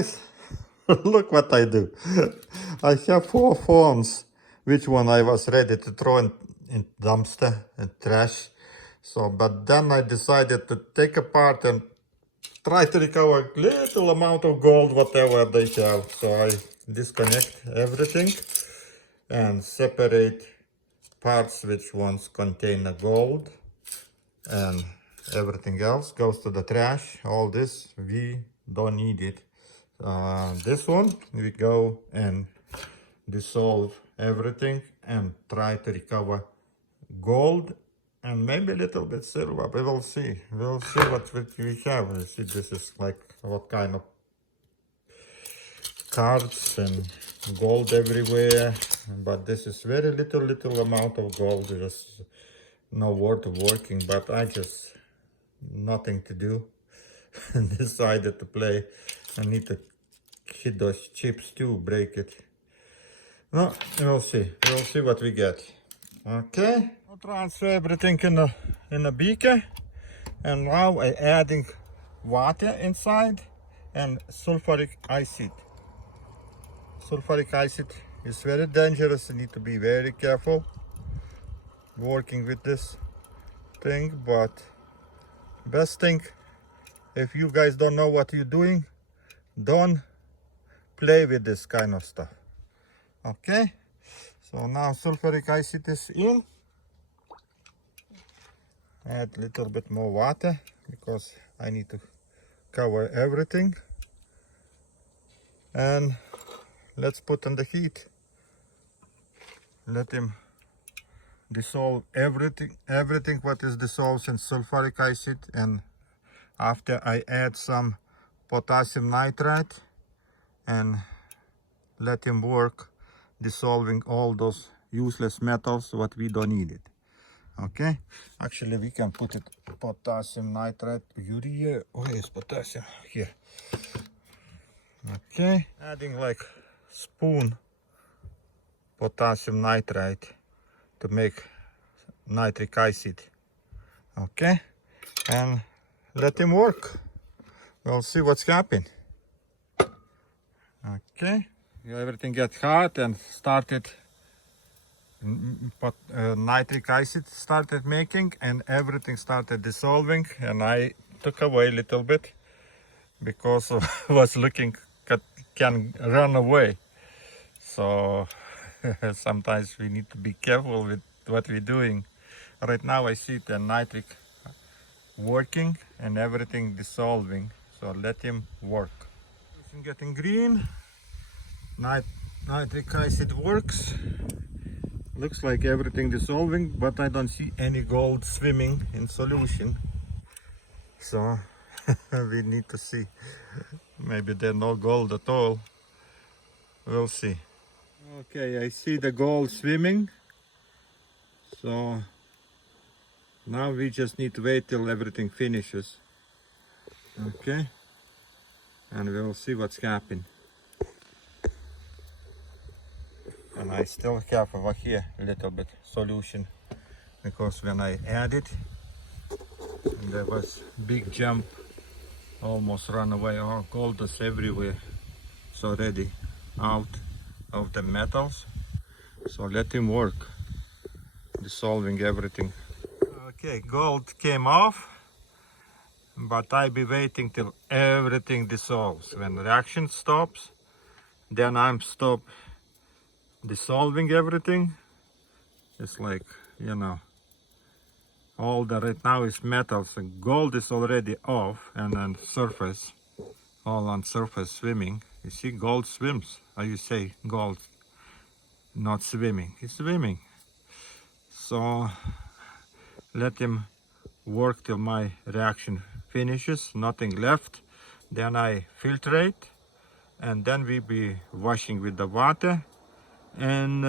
guys, look what I do. I have 4 forms, which one I was ready to throw in dumpster and trash. So, but then I decided to take apart and try to recover little amount of gold, whatever they have. So I disconnect everything and separate parts which ones contain the gold, and everything else goes to the trash. All this we don't need it. This one we go and dissolve everything and try to recover gold and maybe a little bit silver. We will see. We'll see what we have. You see, this is like what kind of cards and gold everywhere, but this is very little amount of gold. Just no worth of working, but I just nothing to do and decided to play. I need to hit those chips too, break it. No, we'll see what we get. Okay, I'll transfer everything in a beaker, and now I'm adding water inside and sulfuric acid. Sulfuric acid is very dangerous. You need to be very careful working with this thing, but best thing, if you guys don't know what you're doing, don't play with this kind of stuff. Okay, so now sulfuric acid is in. Add a little bit more water because I need to cover everything, and let's put on the heat. Let him dissolve everything what is dissolved in sulfuric acid, and after I add some potassium nitrate and let him work dissolving all those useless metals what we don't need it. Okay, actually we can put it potassium nitrate, urea. Where is potassium? Here. Okay, adding like spoon potassium nitrate to make nitric acid. Okay, and let him work. We'll see what's happening. Okay, everything got hot and started, nitric acid started making, and everything started dissolving, and I took away a little bit because I was looking can run away. So sometimes we need to be careful with what we're doing. Right now I see the nitric working and everything dissolving, so let him work. Everything getting green. Nitric acid works. Looks like everything dissolving, but I don't see any gold swimming in solution. So we need to see. Maybe there's no gold at all. We'll see. Okay, I see the gold swimming. So now we just need to wait till everything finishes. Okay, and we'll see what's happening. And I still have over here a little bit solution, because when I added, there was big jump, almost run away. Oh, gold is everywhere. It's already out of the metals. So let him work, dissolving everything. Okay, gold came off, but I'll be waiting till everything dissolves. When reaction stops, then I'm stop dissolving everything. It's like, you know, all that right now is metals, and gold is already off, and then surface, all on surface swimming. You see, gold swims. How you say gold not swimming? It's swimming. So let him work till my reaction finishes, nothing left. Then I filtrate, and then we be washing with the water and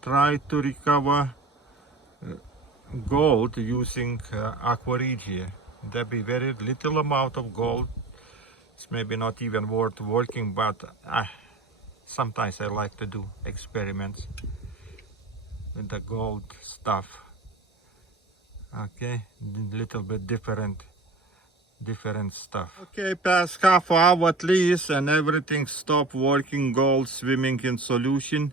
try to recover gold using Aqua regia. There be very little amount of gold. It's maybe not even worth working, but sometimes I like to do experiments with the gold stuff. Okay, little bit different different stuff. Okay, past half hour at least and everything stopped working, gold swimming in solution.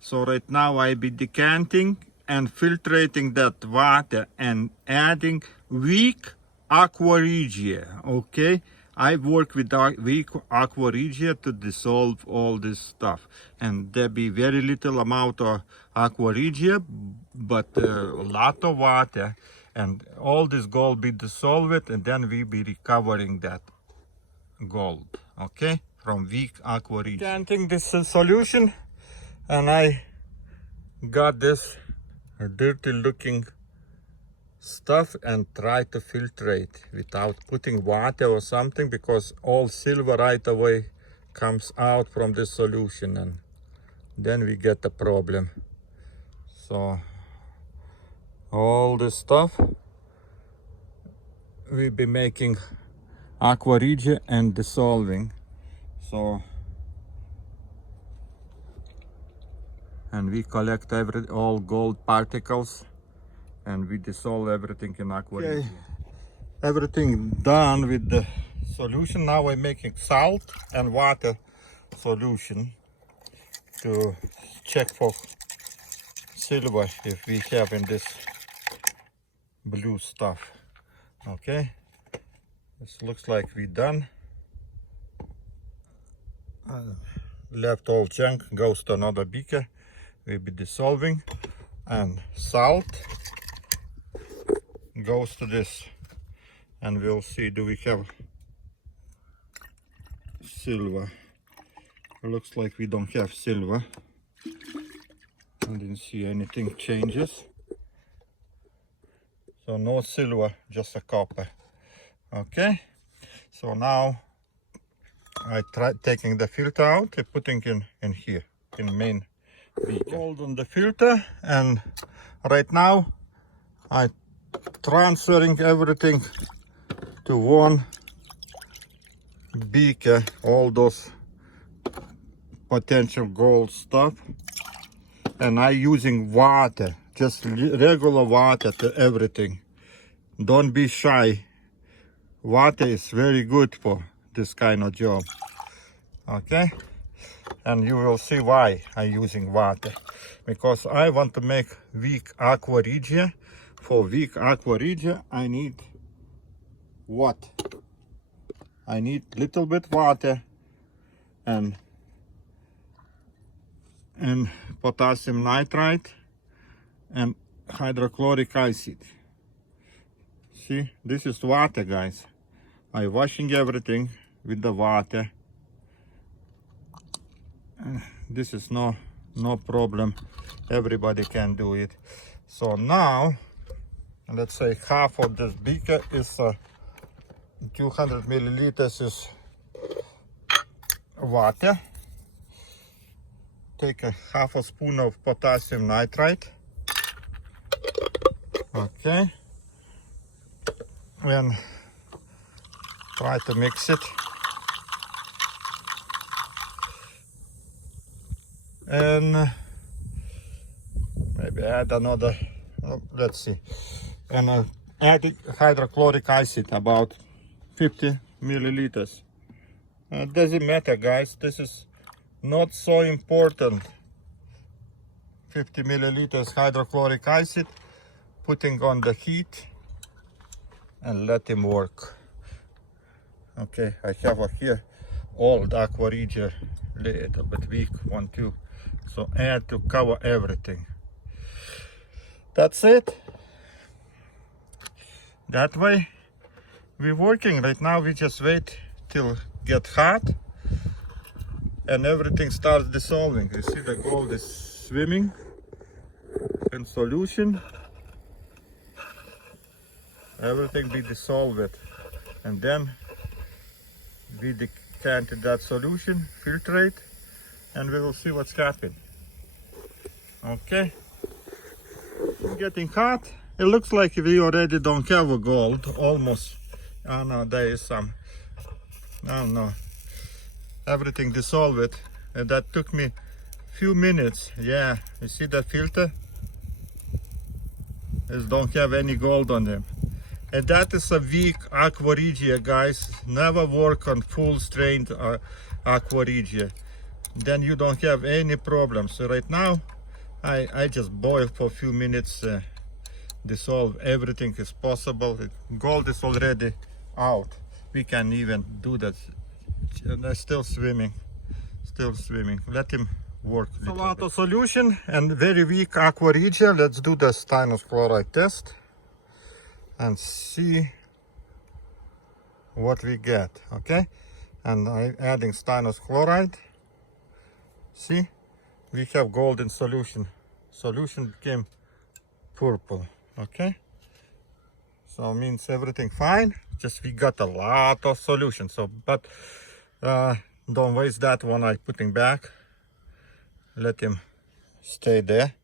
So right now I be decanting and filtrating that water and adding weak Aqua regia. Okay, I work with weak Aqua regia to dissolve all this stuff, and there be very little amount of Aqua regia, but a lot of water, and all this gold be dissolved, and then we be recovering that gold, okay, from weak Aqua regia. Decanting this solution, and I got this dirty looking stuff and try to filtrate without putting water or something, because all silver right away comes out from this solution and then we get a problem. So all this stuff we be making Aqua regia and dissolving. So and we collect all gold particles and we dissolve everything in Aqua regia. Okay. Everything done with the solution. Now I'm making salt and water solution to check for silver if we have in this blue stuff. Okay, this looks like we done. Left all junk goes to another beaker. We'll be dissolving, and salt goes to this, and we'll see do we have silver. It looks like we don't have silver. I didn't see anything changes, so no silver, just a copper. Okay, so now I try taking the filter out and putting in here in main beaker. Gold on the filter, and right now I transferring everything to one beaker, all those potential gold stuff, and I using water, just regular water to everything. Don't be shy, water is very good for this kind of job. Okay, and you will see why I'm using water, because I want to make weak Aqua regia. For weak Aqua regia I need what? I need little bit water and potassium nitrite and hydrochloric acid. See, this is water, guys. I'm washing everything with the water. This is no problem, everybody can do it. So now let's say half of this beaker is 200 milliliters is water. Take a half a spoon of potassium nitrite. Okay, and try to mix it. And maybe add another, let's see, and add hydrochloric acid, about 50 milliliters. It doesn't matter, guys, this is not so important. 50 milliliters hydrochloric acid, putting on the heat and let him work. Okay, I have here old Aqua regia, little bit weak, 1, 2. So add to cover everything. That's it. That way we're working right now. We just wait till get hot and everything starts dissolving. You see the gold is swimming in solution. Everything be dissolved, and then we decanted that solution, filtrate, and we will see what's happening. Okay, it's getting hot. It looks like we already don't have a gold, almost. Oh no, there is some. Oh no, everything dissolved, and that took me few minutes. Yeah, you see the filter? It don't have any gold on them. And that is a weak Aqua regia, guys. Never work on full strained Aqua regia. Then you don't have any problems. So right now, I just boil for a few minutes, dissolve everything is possible. Gold is already out. We can even do that. They're still swimming. Let him work. It's a lot of solution and very weak Aqua regia. Let's do the stannous chloride test and see what we get. Okay, and I'm adding stannous chloride. See, we have gold in solution. Solution became purple. Okay, so means everything fine. Just we got a lot of solution. So, but don't waste that one. I'm putting back. Let him stay there.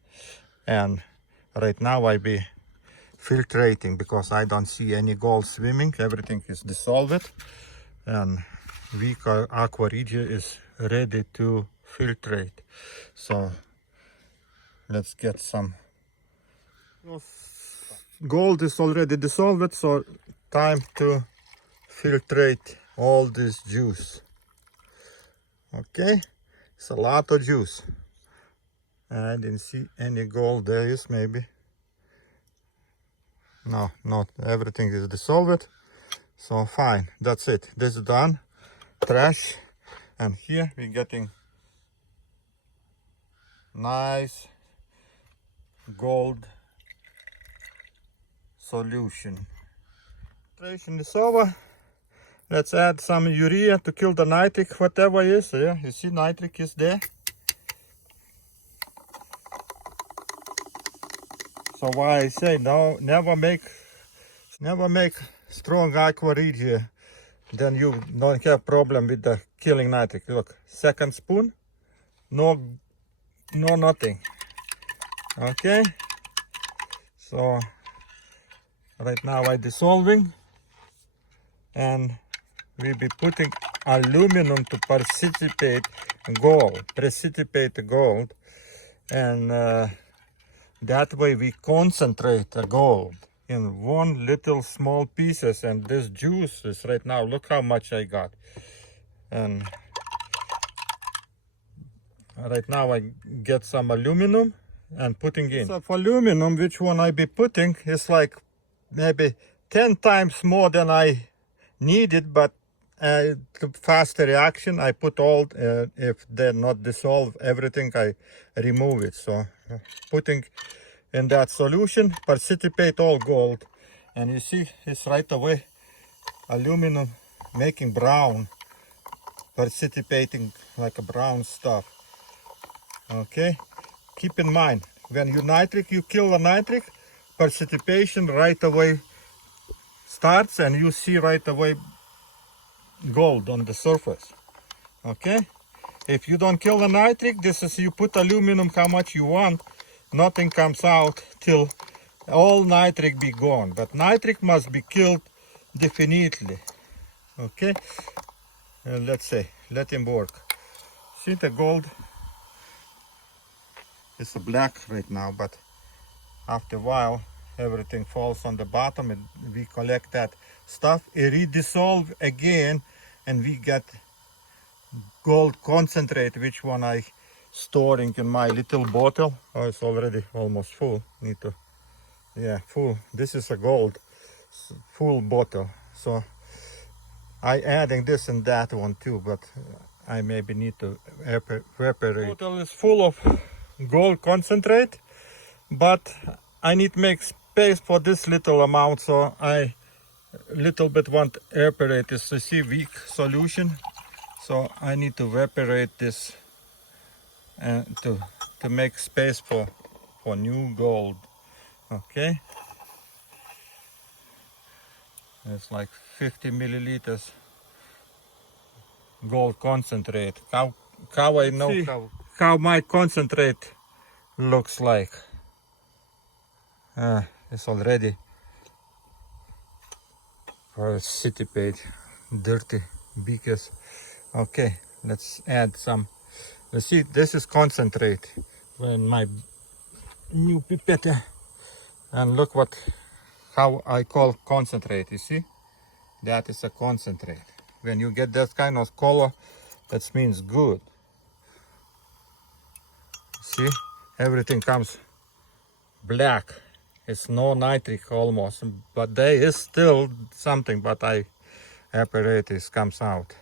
And right now I be filtrating because I don't see any gold swimming. Everything is dissolved, and weak Aqua regia is ready to filtrate. So let's get some. Gold is already dissolved, so time to filtrate all this juice. Okay, it's a lot of juice. I didn't see any gold. There is maybe. No, not everything is dissolved. So fine, that's it. This is done. Trash. And here we're getting nice gold solution. Filtration is over. Let's add some urea to kill the nitric, whatever is. Yeah, you see nitric is there. So why I say no, never make strong Aqua regia, then you don't have problem with the killing nitric. Look, second spoon, no nothing. Okay, so right now I dissolving, and we'll be putting aluminum to precipitate gold, and that way we concentrate the gold in one little small pieces. And this juice is right now, look how much I got. And right now I get some aluminum and putting in. So for aluminum, which one I be putting is like maybe 10 times more than I needed, but to faster reaction I put all, if they're not dissolved everything, I remove it. So putting in that solution, precipitate all gold, and you see it's right away aluminum making brown, precipitating like a brown stuff. Okay, keep in mind when you nitric, you kill the nitric, precipitation right away starts, and you see right away gold on the surface. Okay, if you don't kill the nitric, this is, you put aluminum how much you want, nothing comes out till all nitric be gone. But nitric must be killed definitely. Okay, let's say let him work. See the gold, it's a black right now, but after a while everything falls on the bottom, and we collect that stuff, it redissolve again, and we get gold concentrate, which one I storing in my little bottle. Oh, it's already almost full. Need to, yeah, full. This is a gold full bottle. So I adding this and that one too, but I maybe need to evaporate. Bottle is full of gold concentrate, but I need to make space for this little amount, so I little bit want to evaporate this. You see, weak solution, so I need to evaporate this and to make space for new gold. Okay, it's like 50 milliliters gold concentrate. How I know how my concentrate looks like. It's already precipitate, dirty beakers. Okay, let's add some. You see, this is concentrate when my new pipette, and look how I call concentrate. You see, that is a concentrate. When you get that kind of color, that means good. See, everything comes black. It's no nitric almost, but there is still something, but I apparatus comes out.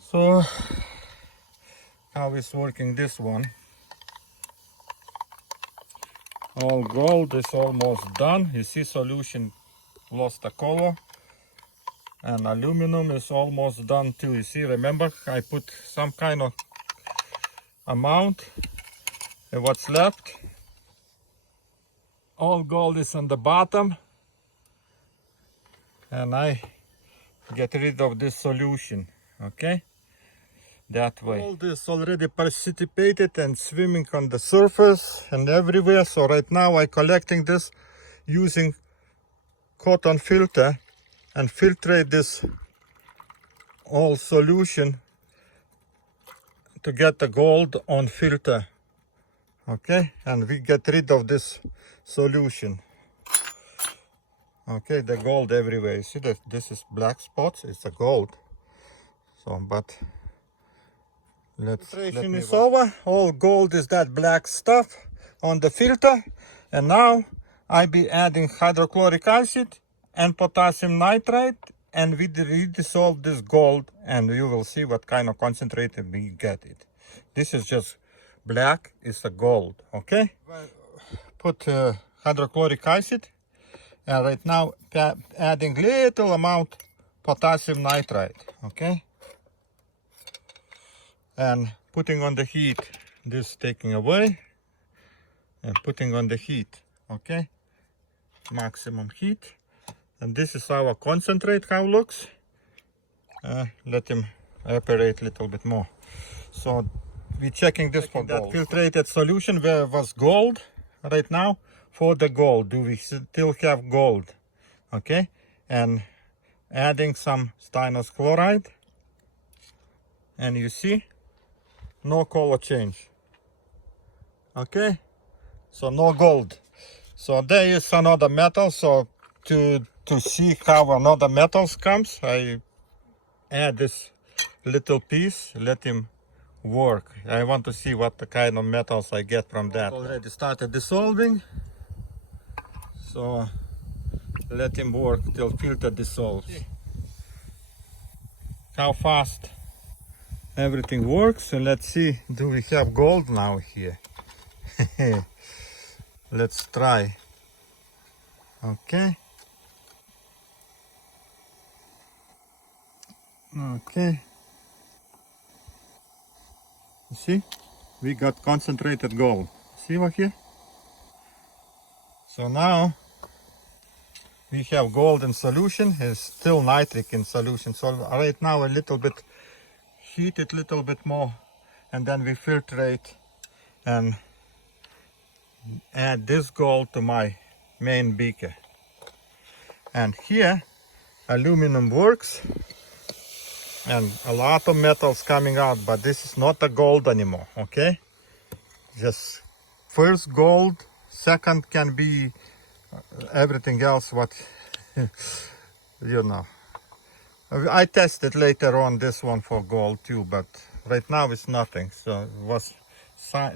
So how is working this one? All gold is almost done. You see, solution lost the color, and aluminum is almost done too. You see, remember I put some kind of amount, and what's left, all gold is on the bottom, and I get rid of this solution. Okay, that way. Gold is already precipitated and swimming on the surface and everywhere. So right now I collecting this using cotton filter and filtrate this all solution to get the gold on filter. Okay, and we get rid of this solution. Okay, the gold everywhere. You see that this is black spots, it's a gold. So, but filtration is over. All gold is that black stuff on the filter, and now I be adding hydrochloric acid and potassium nitrate, and we redissolve this gold, and you will see what kind of concentrate we get it. This is just black, it's a gold. Okay, put hydrochloric acid, and right now adding little amount potassium nitrate. Okay, and putting on the heat, this taking away and putting on the heat. Okay, maximum heat, and this is our concentrate how it looks. Let him evaporate a little bit more. So we're checking this for gold. That filtrated solution where was gold right now. For the gold, do we still have gold? Okay, and adding some stannous chloride, and you see no color change. Okay, so no gold. So there is another metal. So to see how another metals comes, I add this little piece, let him work. I want to see what the kind of metals I get from that. Already started dissolving, so let him work till filter dissolves. How fast everything works, and let's see, do we have gold now here? Let's try. Okay. Okay. You see, we got concentrated gold. See over here? So now we have gold in solution. It's still nitric in solution. So right now a little bit heat it a little bit more, and then we filtrate and add this gold to my main beaker. And here aluminum works, and a lot of metals coming out, but this is not a gold anymore. Okay, just first gold, second can be everything else what you know. I tested later on this one for gold too, but right now it's nothing. So it was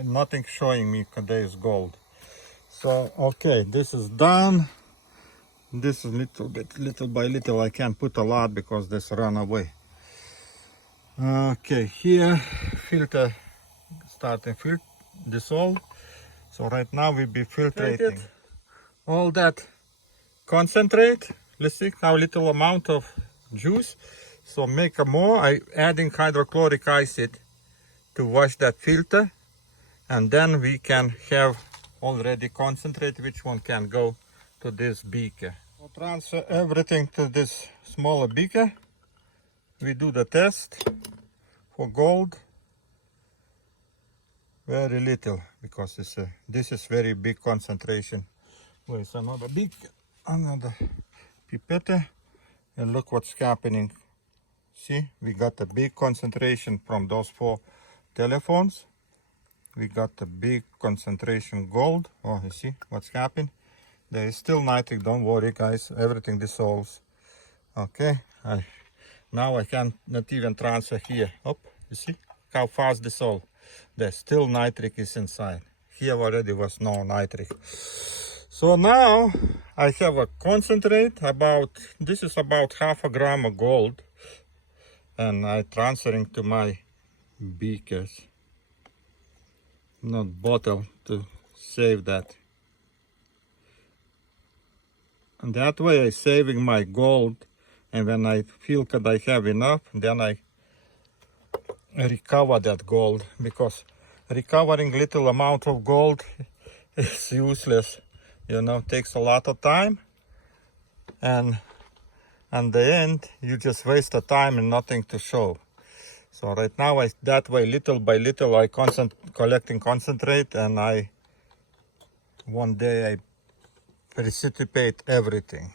nothing showing me there is gold. So okay, this is done. This is little by little. I can't put a lot because this run away. Okay, here filter starting dissolve. So right now we be filtrating all that concentrate. Let's see how little amount of juice. So make a more. I adding hydrochloric acid to wash that filter, and then we can have already concentrate, which one can go to this beaker. So transfer everything to this smaller beaker. We do the test for gold. Very little, because this is very big concentration. Where's another pipette, and look what's happening. See, we got a big concentration from those 4 telephones. We got a big concentration gold. Oh, you see what's happening? There is still nitric, don't worry guys, everything dissolves. Okay, now I can not even transfer here. Up, you see how fast dissolve. There's still nitric is inside. Here already was no nitric. So now I have a concentrate this is about 1/2 gram of gold, and I transferring to my beakers, not bottle, to save that. And that way I saving my gold, and when I feel that I have enough, then I recover that gold, because recovering little amount of gold is useless, you know, takes a lot of time, and at the end you just waste the time and nothing to show. So right now that way, little by little, I collecting concentrate, and one day I precipitate everything.